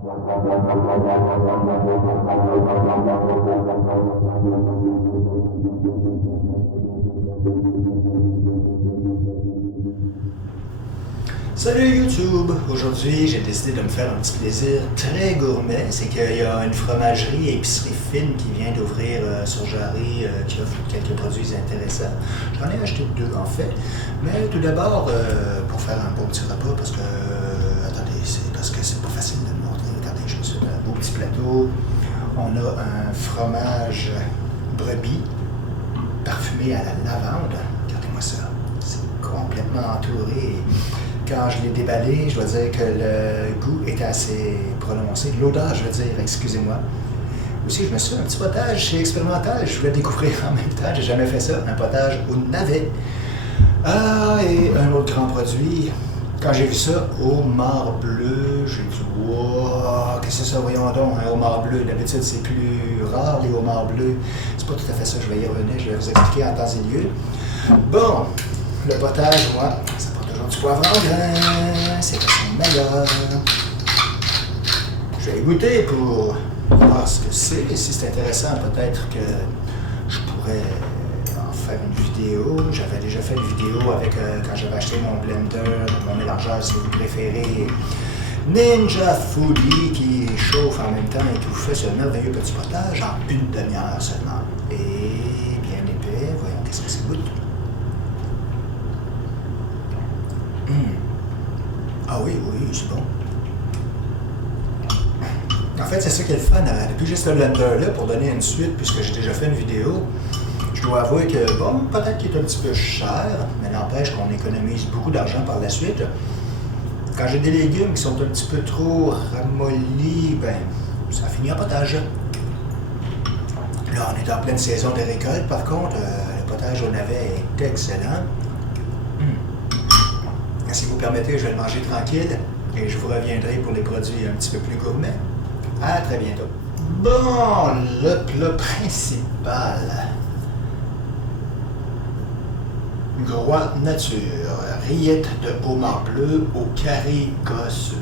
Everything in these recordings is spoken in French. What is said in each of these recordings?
Salut YouTube! Aujourd'hui, j'ai décidé de me faire un petit plaisir très gourmet. C'est qu'il y a une fromagerie épicerie fine qui vient d'ouvrir sur Jarry qui offre quelques produits intéressants. J'en ai acheté deux en fait. Mais tout d'abord, pour faire un bon petit repas, parce que, attendez, c'est parce que c'est pas facile de le montrer. Regardez, je me suis fait un beau petit plateau. On a un fromage brebis parfumé à la lavande. Regardez-moi ça. C'est complètement entouré. Quand je l'ai déballé, je dois dire que le goût était assez prononcé. L'odeur, je veux dire, excusez-moi. Aussi, je me suis fait un petit potage chez Expérimental. Je voulais découvrir en même temps. J'ai jamais fait ça. Un potage au navet. Ah, et un autre grand produit. Quand j'ai vu ça, homard bleu, j'ai dit « Wow, qu'est-ce que c'est ça? Voyons donc, un homard bleu. D'habitude, c'est plus rare, les homards bleus. C'est pas tout à fait ça. Je vais y revenir. Je vais vous expliquer en temps et lieu. Bon, le potage, moi, ça du poivre en grain, c'est façon meilleur. Je vais y goûter pour voir ce que c'est. Et si c'est intéressant, peut-être que je pourrais en faire une vidéo. J'avais déjà fait une vidéo avec quand j'avais acheté mon blender, mon mélangeur, si vous préférez, Ninja Foodie, qui chauffe en même temps et qui vous fait ce merveilleux petit potage en une demi-heure seulement. Et bien épais, voyons qu'est-ce que ça goûte. Ah oui, c'est bon. En fait, c'est ça qui est le fun. Depuis que j'ai ce blender-là, pour donner une suite, puisque j'ai déjà fait une vidéo, je dois avouer que, bon, peut-être qu'il est un petit peu cher, mais n'empêche qu'on économise beaucoup d'argent par la suite. Quand j'ai des légumes qui sont un petit peu trop ramollis, ben, ça finit en potage. Là, on est en pleine saison des récoltes, par contre, le potage au navet est excellent. Si vous permettez, je vais le manger tranquille et je vous reviendrai pour les produits un petit peu plus gourmets. À très bientôt. Bon, le plat principal. Groix nature, rillettes de homard bleu au carré gosseux.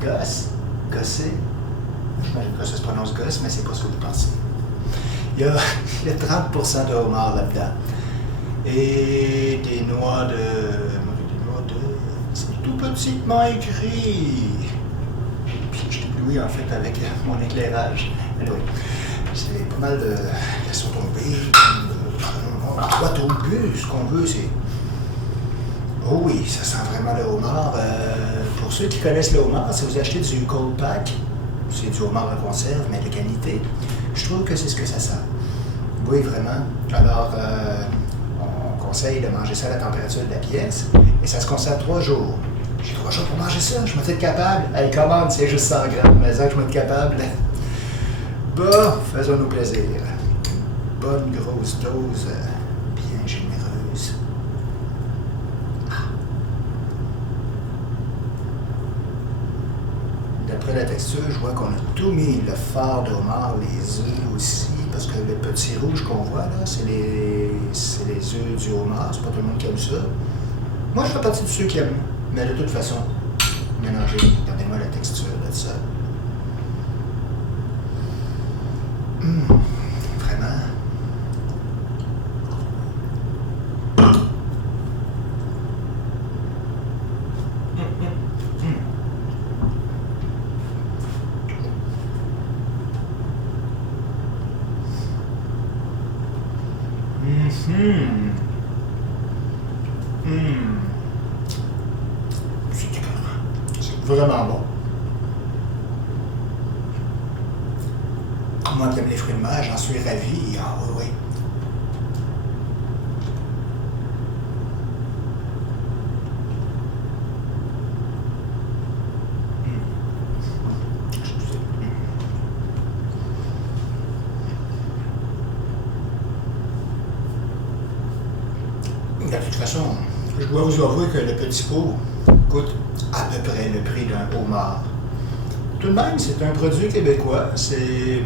Gossé? J'imagine que ça se prononce gosse, mais c'est pas ce que vous pensez. Il y a 30% de homard là-dedans. Et des noix de... C'est tout petitement écrit. Puis je suis ébloui en fait avec mon éclairage. Anyway, c'est pas mal de laissons tomber. On doit tomber, ce qu'on veut, c'est... Oh oui, ça sent vraiment le homard. Pour ceux qui connaissent le homard, si vous achetez du cold pack, c'est du homard en conserve, mais de qualité, je trouve que c'est ce que ça sent. Oui, vraiment. Alors, on conseille de manger ça à la température de la pièce. Et ça se conserve 3 jours. J'ai 3 jours pour manger ça, je me suis capable. Allez, commande, c'est juste 100 grammes, mais ça que je me suis capable. Bon, faisons-nous plaisir. Bonne grosse dose, bien généreuse. D'après la texture, je vois qu'on a tout mis. Le fard de homard, les œufs aussi, parce que le petit rouge qu'on voit là, c'est les œufs du homard, c'est pas tout le monde qui aime ça. Moi, je fais partie de ceux qui aiment, mais de toute façon, mélangez, regardez-moi la texture de ça. Vraiment. C'est vraiment bon. Moi qui aime les fruits de mer, j'en suis ravi. Ah oui. De toute façon, je dois vous avouer que le petit pot coûte à peu près le prix d'un homard. Tout de même, c'est un produit québécois. C'est...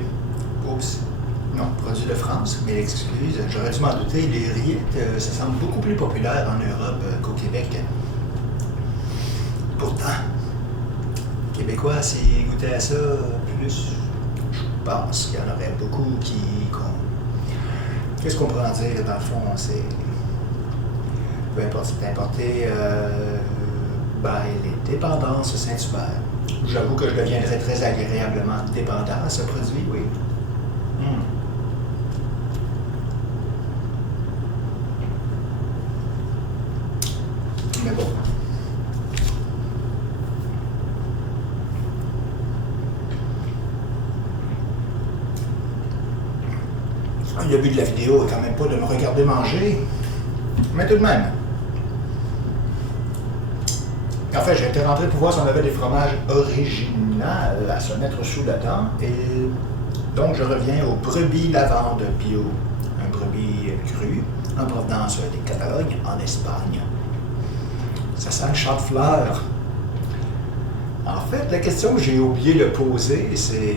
Oups. Non, produit de France, mais excuse, j'aurais dû m'en douter. Les rillettes, ça semble beaucoup plus populaire en Europe qu'au Québec. Pourtant, Québécois, s'ils goûtaient à ça, plus, je pense qu'il y en aurait beaucoup Qu'est-ce qu'on pourrait en dire, dans le fond, c'est... Peu importe si c'est importé, ben, les dépendances Saint-Hubert. J'avoue que je deviendrais très agréablement dépendant à ce produit, oui. Hmm. Mais bon. Le but de la vidéo est quand même pas de me regarder manger, mais tout de même. En fait, j'ai été rentré pour voir si on avait des fromages originaux à se mettre sous la dent, et donc je reviens au brebis lavande bio, un brebis cru en provenance des Catalognes en Espagne. Ça sent le champ de fleurs. En fait, la question que j'ai oublié de poser, c'est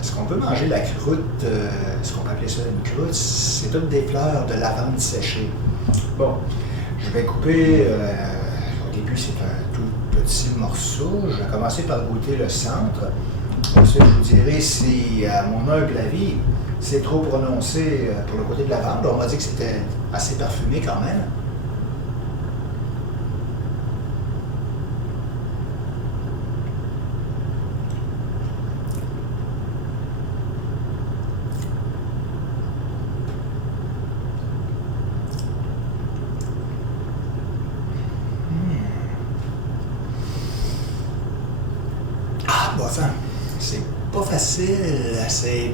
est-ce qu'on peut manger la croûte, est-ce qu'on peut appeler ça une croûte? C'est toutes des fleurs de lavande séchées. Bon, je vais couper, au début c'est un tout petit morceau, je vais commencer par goûter le centre. Ensuite, je vous dirai si, à mon humble avis, c'est trop prononcé pour le côté de lavande. On m'a dit que c'était assez parfumé quand même. Bon sang, c'est pas facile, c'est...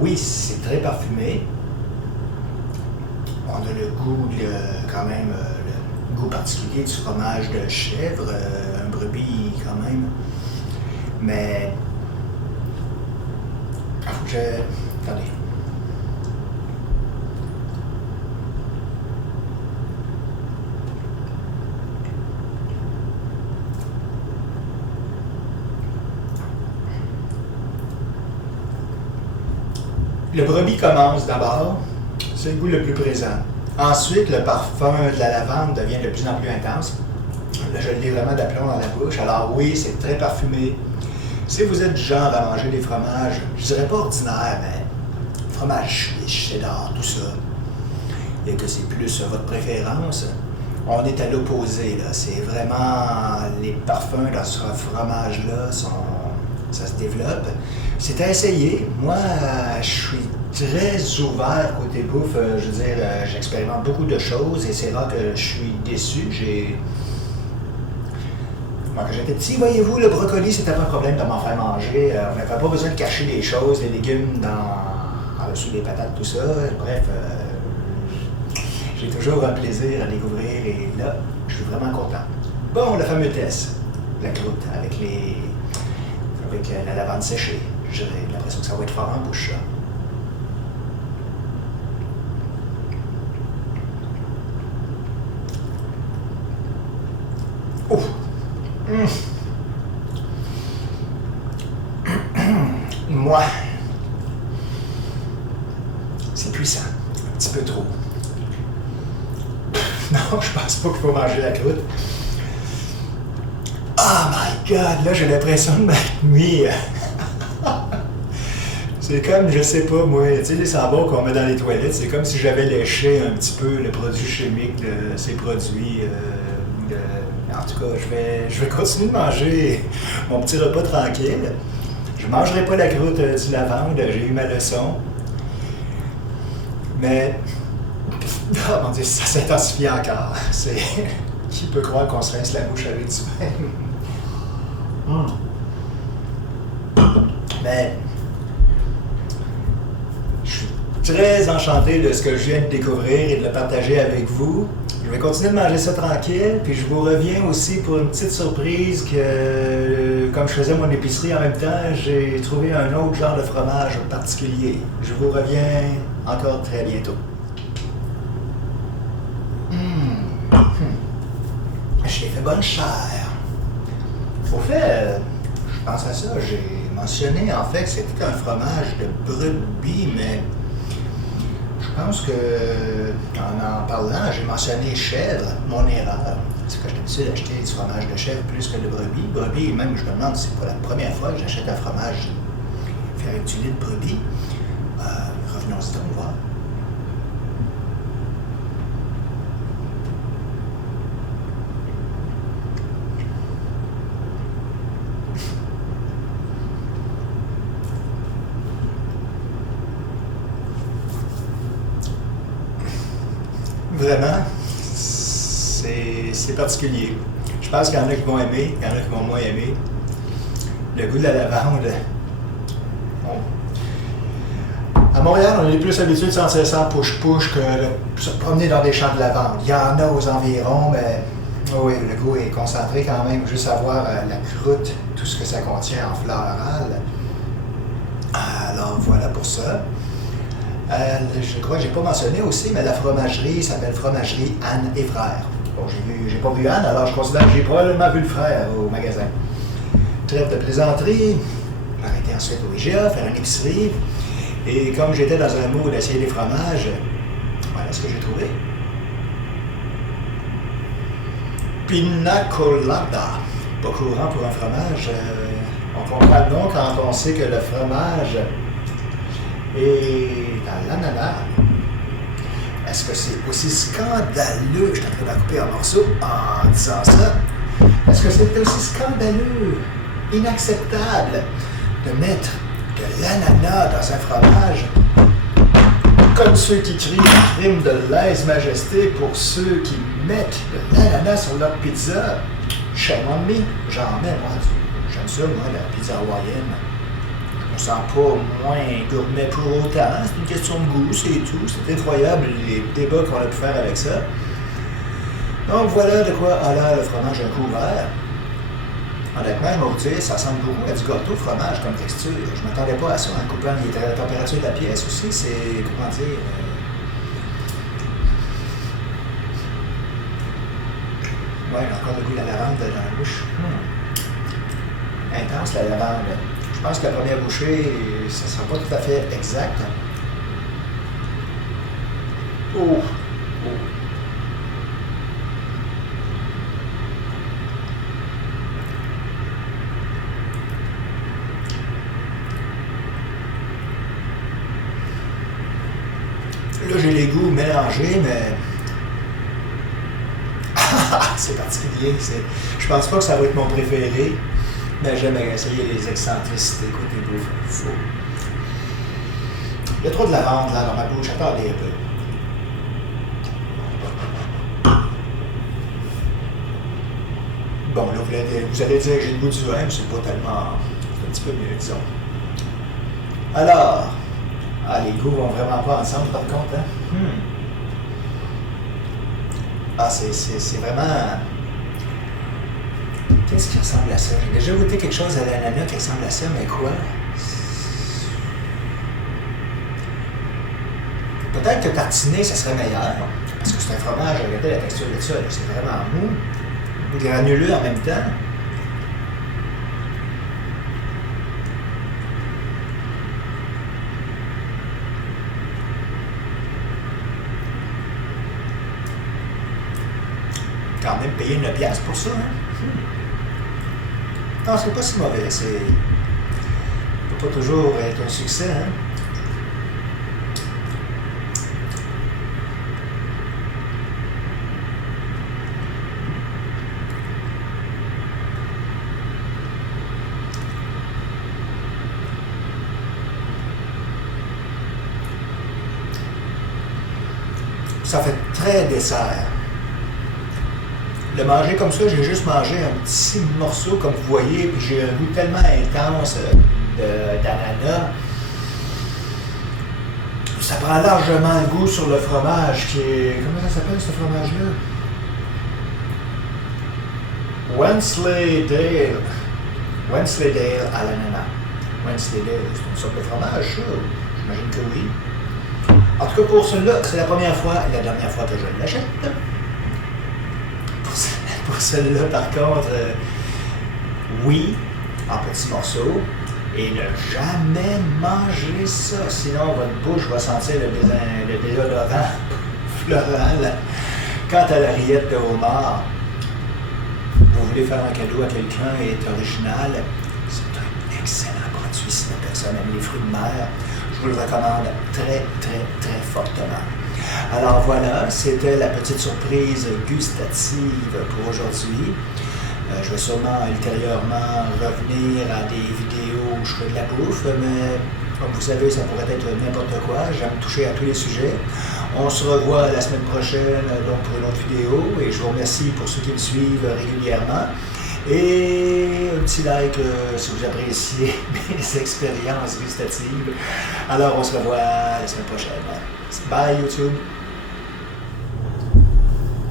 Oui, c'est très parfumé. On a le goût, quand même, le goût particulier du fromage de chèvre, un brebis quand même. Mais... Faut que je... Attendez. Le brebis commence d'abord, c'est le goût le plus présent. Ensuite, le parfum de la lavande devient de plus en plus intense. Là, je l'ai vraiment d'aplomb dans la bouche. Alors oui, c'est très parfumé. Si vous êtes du genre à manger des fromages, je dirais pas ordinaires, mais fromage suisse, cheddar, tout ça, et que c'est plus votre préférence, on est à l'opposé, là. C'est vraiment... Les parfums dans ce fromage-là ça se développe. C'est à essayer. Moi, je suis très ouvert côté bouffe. Je veux dire, j'expérimente beaucoup de choses et c'est rare que je suis déçu. Moi, quand j'étais petit, voyez-vous, le brocoli, c'était pas un problème de m'en faire manger. On n'avait pas besoin de cacher les choses, les légumes en dessous des patates, tout ça. Bref, j'ai toujours un plaisir à découvrir et là, je suis vraiment content. Bon, le fameux test, la croûte avec la lavande séchée. J'ai l'impression que ça va être fort en bouche, ça. Ouf! Moi, c'est puissant. Un petit peu trop. Non, je pense pas qu'il faut manger la croûte. Oh my God! Là, j'ai l'impression de m'être mis... C'est comme, je sais pas, moi, tu sais, les savons qu'on met dans les toilettes, c'est comme si j'avais léché un petit peu le produit chimique de ces produits. En tout cas, je vais continuer de manger mon petit repas tranquille. Je mangerai pas la croûte du lavande, j'ai eu ma leçon. Mais, oh mon Dieu, ça s'intensifie encore. C'est... Qui peut croire qu'on se rince la bouche avec du pain? Mais... Très enchanté de ce que je viens de découvrir et de le partager avec vous. Je vais continuer de manger ça tranquille, puis je vous reviens aussi pour une petite surprise que, comme je faisais mon épicerie en même temps, j'ai trouvé un autre genre de fromage particulier. Je vous reviens encore très bientôt. J'ai fait bonne chair. Au fait, je pense à ça, j'ai mentionné en fait que c'était un fromage de brebis, mais... Je pense que, en parlant, j'ai mentionné chèvre, mon erreur. Parce que je suis habitué d'acheter du fromage de chèvre plus que de brebis. Brebis, même, je me demande si c'est pas la première fois que j'achète un fromage fait avec du lait de brebis. Revenons-y donc voir. Vraiment, c'est particulier. Je pense qu'il y en a qui vont aimer, il y en a qui vont moins aimer. Le goût de la lavande. À Montréal, on est plus habitué de sentir ça en push-push que de se promener dans des champs de lavande. Il y en a aux environs, mais oui, le goût est concentré quand même. Juste à voir la croûte, tout ce que ça contient en floral. Alors voilà pour ça. Je crois que je n'ai pas mentionné aussi, mais la fromagerie s'appelle Fromagerie Anne et Frères. Bon, j'ai pas vu Anne, alors je considère que j'ai probablement vu le frère au magasin. Trêve de plaisanterie, j'ai arrêté ensuite au IGA, faire une épicerie. Et comme j'étais dans un mood d'essayer des fromages, voilà ce que j'ai trouvé. Pina colada. Pas courant pour un fromage. On comprend le nom quand on sait que le fromage est dans l'ananas. Est-ce que c'est aussi scandaleux, je suis en train de couper en morceaux en disant ça, est-ce que c'est aussi scandaleux, inacceptable de mettre de l'ananas dans un fromage comme ceux qui crient crime de lèse-majesté pour ceux qui mettent de l'ananas sur leur pizza? Shame on me, j'en mets, moi. J'aime ça, moi, la pizza hawaïenne. Je me sens pas moins gourmet pour autant. C'est une question de goût, c'est tout. C'est incroyable les débats qu'on a pu faire avec ça. Donc voilà de quoi a l'air le fromage à couvert. Honnêtement, je vais vous dire, ça ressemble beaucoup à du gâteau fromage comme texture. Je ne m'attendais pas à ça en coupant la température de la pièce aussi. C'est, comment dire... Ouais, encore le goût de la lavande dans la bouche. Intense la lavande. Je pense que la première bouchée, ça ne sera pas tout à fait exact. Oh! Là, j'ai les goûts mélangés, mais... c'est particulier. Je pense pas que ça va être mon préféré, mais j'aime essayer les excentricités côté bouffe. Il y a trop de lavande là dans ma bouche. Attendez un peu. Bon, là, vous allez dire que j'ai le goût du vin, mais c'est pas tellement... C'est un petit peu mieux, disons. Alors... Ah, les goûts vont vraiment pas ensemble, par contre, hein? Ah, c'est vraiment... Qu'est-ce qui ressemble à ça? J'ai déjà goûté quelque chose à l'ananas qui ressemble à ça, mais quoi? Peut-être que tartiner, ça serait meilleur, parce que c'est un fromage, regardez la texture de ça, c'est vraiment mou, granuleux en même temps. Quand même payer 9$ pour ça, hein? Non, c'est pas si mauvais, c'est... Ça peut pas toujours être un succès, hein? Ça fait très dessert. Le manger comme ça, j'ai juste mangé un petit morceau, comme vous voyez, puis j'ai un goût tellement intense d'ananas. Ça prend largement le goût sur le fromage qui est... Comment ça s'appelle ce fromage-là? Wensleydale. Wensleydale à l'ananas. Wensleydale, c'est une sorte de fromage, ça? J'imagine que oui. En tout cas, pour celui-là, c'est la première fois et la dernière fois que je l'achète. Pour celle-là, par contre, oui, en petits morceaux, et ne jamais manger ça, sinon votre bouche va sentir le déodorant floral. Quant à la rillette de homard, vous voulez faire un cadeau à quelqu'un et est original, c'est un excellent produit si la personne aime les fruits de mer. Je vous le recommande très, très, très fortement. Alors voilà, c'était la petite surprise gustative pour aujourd'hui. Je vais sûrement ultérieurement revenir à des vidéos où je fais de la bouffe, mais comme vous savez, ça pourrait être n'importe quoi. J'aime toucher à tous les sujets. On se revoit la semaine prochaine donc pour une autre vidéo et je vous remercie pour ceux qui me suivent régulièrement. Et un petit like si vous appréciez mes expériences gustatives. Alors on se revoit la semaine prochaine. Bye YouTube!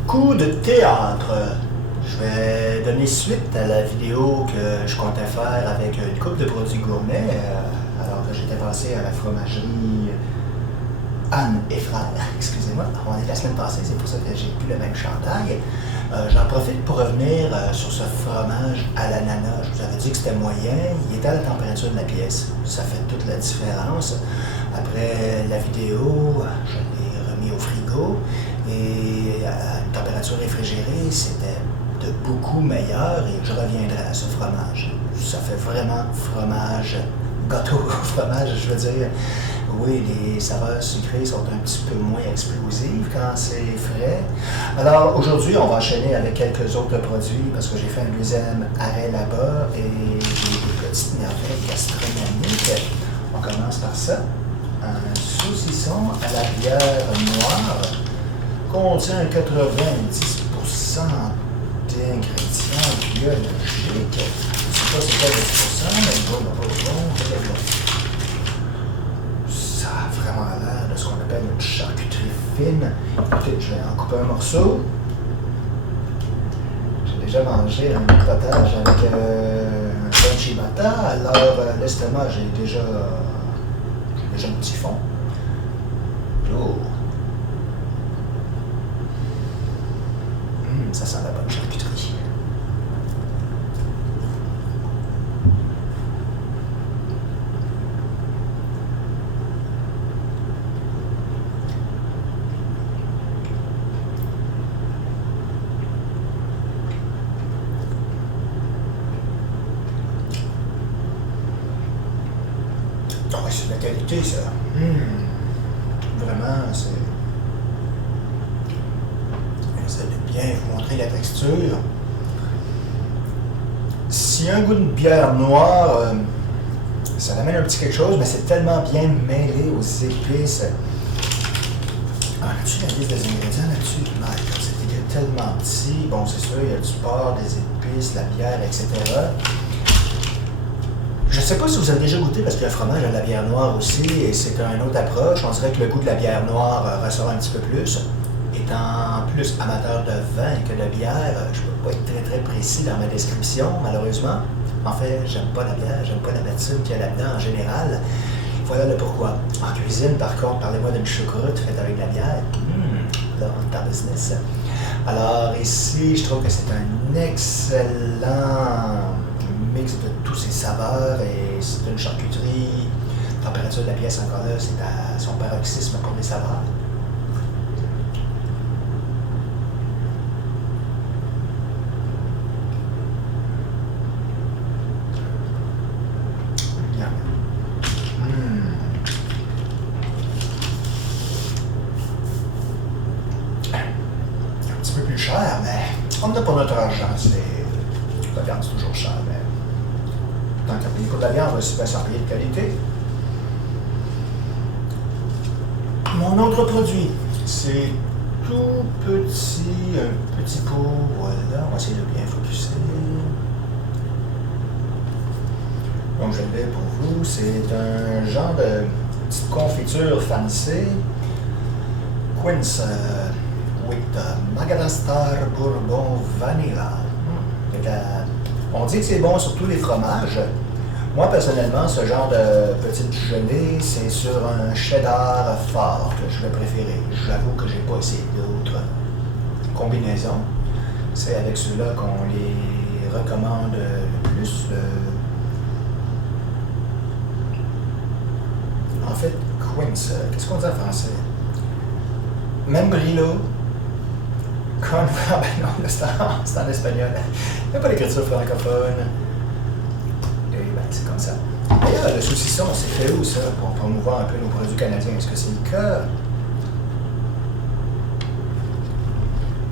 Coup de théâtre! Je vais donner suite à la vidéo que je comptais faire avec une couple de produits gourmets alors que j'étais passé à la fromagerie Anne et Frères. Excusez-moi, on est la semaine passée, c'est pour ça que j'ai plus le même chandail. J'en profite pour revenir sur ce fromage à l'ananas. Je vous avais dit que c'était moyen, il était à la température de la pièce. Ça fait toute la différence. Après la vidéo, je l'ai remis au frigo et à une température réfrigérée, c'était de beaucoup meilleur et je reviendrai à ce fromage. Ça fait vraiment fromage, gâteau au fromage, je veux dire. Oui, les saveurs sucrées sont un petit peu moins explosives quand c'est frais. Alors aujourd'hui, on va enchaîner avec quelques autres produits parce que j'ai fait un deuxième arrêt là-bas et j'ai des petites merveilles gastronomiques. On commence par ça. Un saucisson à la bière noire contient 90% d'ingrédients biologiques. Je ne sais pas c'est quoi 10%, mais bon. Ça a vraiment l'air de ce qu'on appelle une charcuterie fine. Écoutez, je vais en couper un morceau. J'ai déjà mangé un potage avec un crunchy butter, alors l'estomac, j'ai déjà un petit fond. Oh. Ça sent la bonne charcuterie. Oh, c'est de la qualité, ça. Vraiment, c'est... Vous allez bien vous montrer la texture. S'il y a un goût de bière noire, ça amène un petit quelque chose, mais c'est tellement bien mêlé aux épices. As-tu la liste des ingrédients là-dessus? C'était tellement petit. Bon, c'est sûr, il y a du porc, des épices, la bière, etc. Je ne sais pas si vous avez déjà goûté, parce que le fromage a la bière noire aussi, et c'est une autre approche. On dirait que le goût de la bière noire ressort un petit peu plus. Étant plus amateur de vin que de bière, je ne peux pas être très très précis dans ma description, malheureusement. En fait, j'aime pas la bière, j'aime pas l'amertume qu'il y a là-dedans en général. Voilà le pourquoi. En cuisine, par contre, parlez-moi d'une choucroute faite avec de la bière. Là, on est en business. Alors ici, je trouve que c'est un excellent mix de tous ces saveurs et c'est une charcuterie. La température de la pièce encore là, c'est à son paroxysme pour les saveurs. Un petit peu plus cher, mais on n'a pas notre argent. La viande, c'est toujours cher, mais tant qu'à payer pour de la viande, on va s'en payer de qualité. Mon autre produit, c'est tout petit, un petit pot. Voilà, on va essayer de bien focuser. Donc, je l'ai pour vous. C'est un genre de petite confiture fancy. Quince with Madagascar Bourbon Vanilla. On dit que c'est bon sur tous les fromages. Moi, personnellement, ce genre de petite gelée, c'est sur un cheddar fort que je vais préférer. J'avoue que j'ai pas essayé d'autres combinaisons. C'est avec ceux-là qu'on les recommande le plus. En fait, Quince, qu'est-ce qu'on dit en français? Membrillo, Con... Ah ben non, là, c'est en espagnol. Il n'y a pas d'écriture francophone. Et ben, c'est comme ça. D'ailleurs, le saucisson, c'est fait où, ça, pour promouvoir un peu nos produits canadiens? Est-ce que c'est le cas?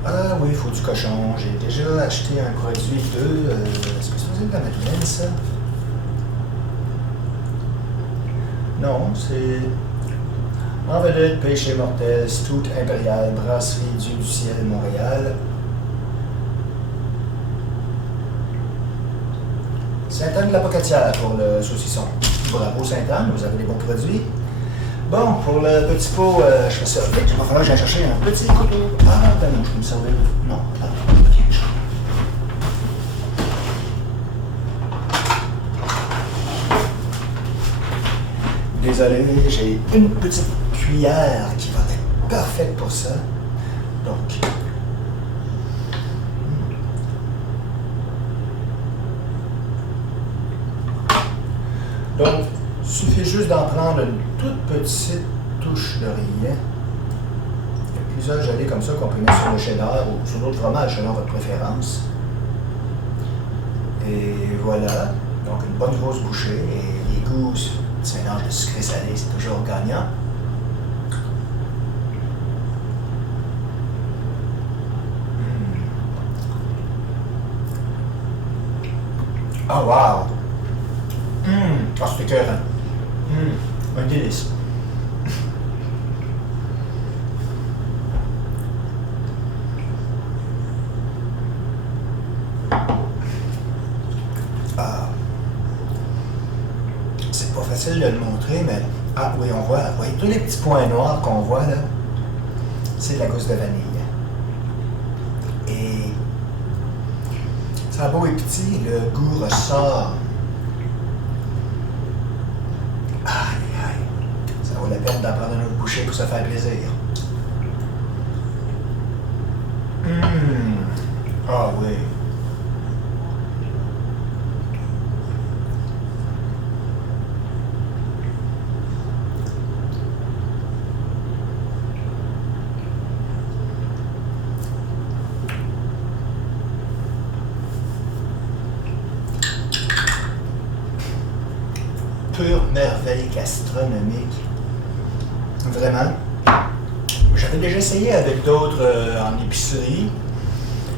Ah oui, il faut du cochon. J'ai déjà acheté un produit de... est-ce que c'est de la Madeleine, ça? Non, c'est... En vedette, Péché Mortel, Stout Impérial, Brasserie Dieu du Ciel, Montréal. Sainte-Anne-de-la-Pocatière pour le saucisson. Bravo Sainte-Anne, vous avez des bons produits. Bon, pour le petit pot, je fais ça vite. Il va falloir que j'aille chercher un petit couteau. Ah, ben non, je peux me servir. Non, attends. Désolé, j'ai une petite cuillère qui va être parfaite pour ça. Donc, il suffit juste d'en prendre une toute petite touche de riz. Il y a plusieurs gelées comme ça qu'on peut mettre sur le cheddar ou sur d'autres fromages selon votre préférence. Et voilà, donc une bonne grosse bouchée et les goûts, petit mélange de sucré salé, c'est toujours gagnant. Oh wow! Ah, c'est écœurant. Un délice. Ah. C'est pas facile de le montrer, mais... Ah oui, on voit. Oui, tous les petits points noirs qu'on voit là, c'est de la gousse de vanille. Et... ça a beau et petit, le goût ressort. Ça vaut la peine d'en prendre une autre bouchée pour se faire plaisir. Ah oui. Pure merveille gastronomique. Vraiment. J'avais déjà essayé avec d'autres en épicerie,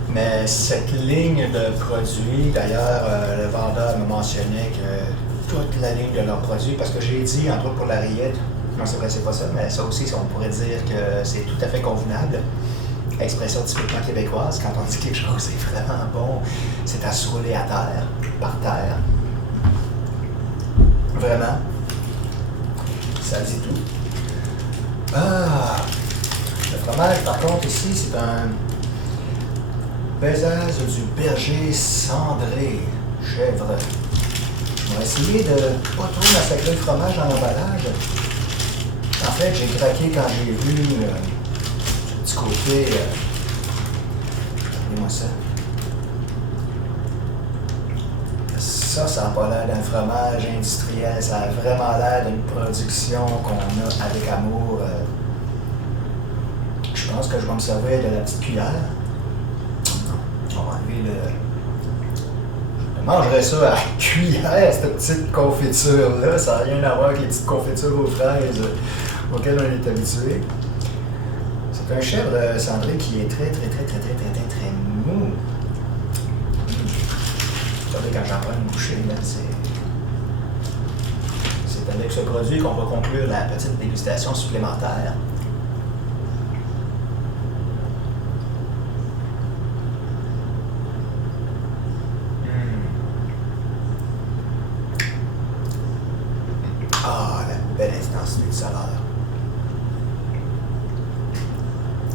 mais cette ligne de produits, d'ailleurs, le vendeur me mentionnait que toute la ligne de leurs produits, parce que j'ai dit, entre autres pour la rillette, non c'est vrai, c'est pas ça, mais ça aussi, on pourrait dire que c'est tout à fait convenable. Expression typiquement québécoise, quand on dit quelque chose est vraiment bon, c'est à se rouler à terre, par terre. Vraiment. Ça dit tout. Ah! Le fromage, par contre, ici, c'est un Besace du berger cendré, chèvre. On va essayer de pas trop massacrer le fromage dans l'emballage. En fait, j'ai craqué quand j'ai vu ce petit côté... regardez-moi ça. Ça n'a pas l'air d'un fromage industriel, ça a vraiment l'air d'une production qu'on a avec amour. Je pense que je vais me servir de la petite cuillère. On va enlever le... Je mangerais ça à la cuillère, cette petite confiture-là. Ça n'a rien à voir avec les petites confitures aux fraises auxquelles on est habitué. C'est un chèvre cendré qui est très mou. Regardez, quand j'en prends une bouchée, là, c'est avec ce produit qu'on va conclure la petite dégustation supplémentaire. Ah, la belle intensité de saveur.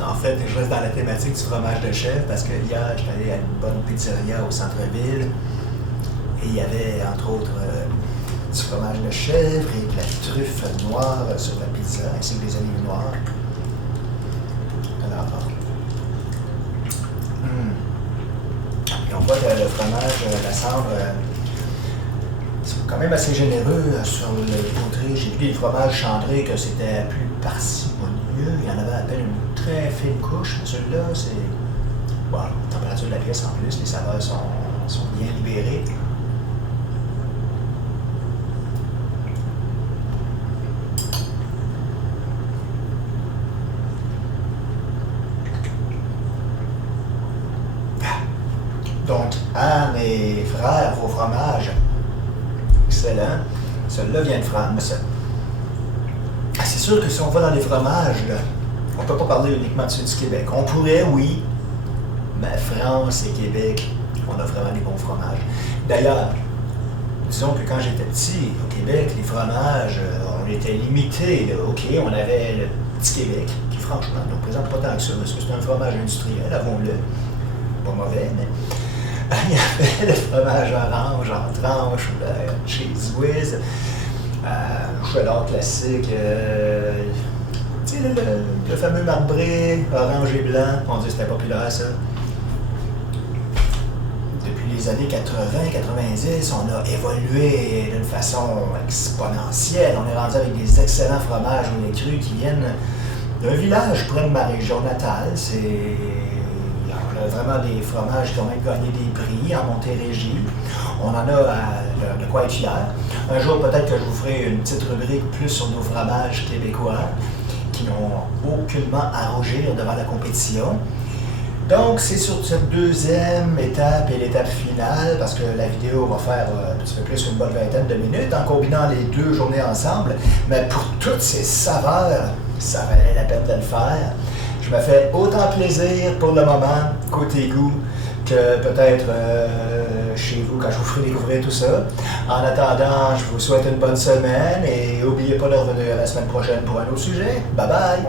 En fait, je reste dans la thématique du fromage de chèvre parce que hier, j'étais allé à une bonne pizzeria au centre-ville et il y avait, entre autres, du fromage de chèvre et de la truffe noire sur la pizza, ainsi que des olives noires. Alors, et on voit que le fromage, la cendre, c'est quand même assez généreux sur le côté. J'ai vu des fromages cendrés que c'était plus parcimonieux. Il y en avait à peine une très fine couche. Celui-là, c'est Bon, la température de la pièce en plus, les saveurs sont bien libérées. Donc, à mes frères, vos fromages, excellent. Celui-là vient de France. C'est sûr que si on va dans les fromages, là, on ne peut pas parler uniquement de ceux du Québec. On pourrait, oui, mais France et Québec, on a vraiment des bons fromages. D'ailleurs, disons que quand j'étais petit, au Québec, les fromages, on était limités. Là. OK, on avait le petit Québec, qui franchement ne représente pas tant que ça, parce que c'est un fromage industriel, avons-le. Pas mauvais, mais il y avait le fromage orange en tranche, le cheese whiz, cheddar classique, tu sais, le fameux marbré, orange et blanc. On dit que c'était populaire, ça. Depuis les années 80-90, on a évolué d'une façon exponentielle. On est rendu avec des excellents fromages au lait cru qui viennent d'un village près de ma région natale. On a vraiment des fromages qui ont même gagné des prix en Montérégie. On en a de quoi être fier. Un jour, peut-être que je vous ferai une petite rubrique plus sur nos fromages québécois qui n'ont aucunement à rougir devant la compétition. Donc, c'est sur cette deuxième étape et l'étape finale, parce que la vidéo va faire un petit peu plus qu'une bonne vingtaine de minutes en combinant les deux journées ensemble. Mais pour toutes ces saveurs, ça valait la peine de le faire. Je me fais autant plaisir pour le moment, côté goût, que peut-être chez vous quand je vous ferai découvrir tout ça. En attendant, je vous souhaite une bonne semaine et n'oubliez pas de revenir la semaine prochaine pour un autre sujet. Bye bye!